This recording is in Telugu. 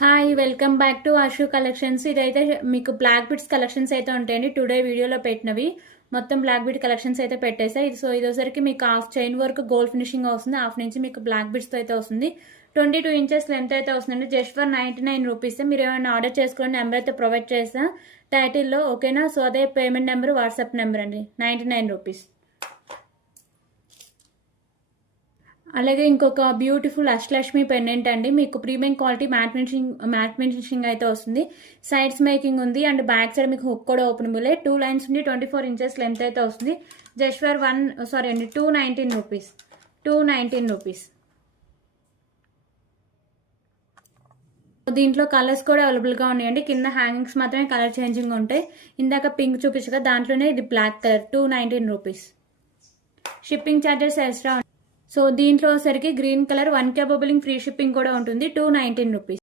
Hi welcome back to Ashu collections. ఇదైతే మీకు బ్లాక్ బిట్స్ కలెక్షన్స్ అయితే ఉంటాయండి. టుడే వీడియోలో పెట్టినవి మొత్తం బ్లాక్ బిట్ కలెక్షన్స్ అయితే పెట్టేసాయి. సో ఇదోసరికి మీకు half chain work gold finishing వస్తుంది. హాఫ్ నుంచి మీకు బ్లాక్ బిట్స్ అయితే వస్తుంది. 22 ఇంచెస్ లెంత్ అయితే వస్తుందండి. Just for 99 rupees. మీరు ఏమైనా ఆర్డర్ చేసుకోండి, నెంబర్ అయితే ప్రొవైడ్ చేస్తా టైటిల్లో, ఓకేనా. సో అదే పేమెంట్ నెంబర్, వాట్సాప్ నెంబర్ అండి. 99 రూపీస్. అలాగే ఇంకొక బ్యూటిఫుల్ అష్టలక్ష్మి పెండెంట్ అండి. మీకు ప్రీమియం క్వాలిటీ మ్యాట్ ఫినిషింగ్ అయితే వస్తుంది. సైడ్స్ మేకింగ్ ఉంది అండ్ బ్యాక్ సైడ్ మీకు హుక్ కూడా ఓపెనబుల్. 2 లైన్స్ ఉండి 24 ఇంచెస్ లెంత్ అయితే వస్తుంది. Just for 219 rupees. 219 రూపీస్. దీంట్లో కలర్స్ కూడా అవైలబుల్గా ఉన్నాయండి. కింద హ్యాంగింగ్స్ మాత్రమే కలర్ చేంజింగ్ ఉంటాయి. ఇందాక పింక్ చూపించగా దాంట్లోనే ఇది black colour. 219 rupees. Shipping charges extra. So దీంట్లో సరికి గ్రీన్ కలర్ 1K బబులింగ్ ఫ్రీ షిప్పింగ్ కూడా ఉంటుంది. 219 రూపీస్.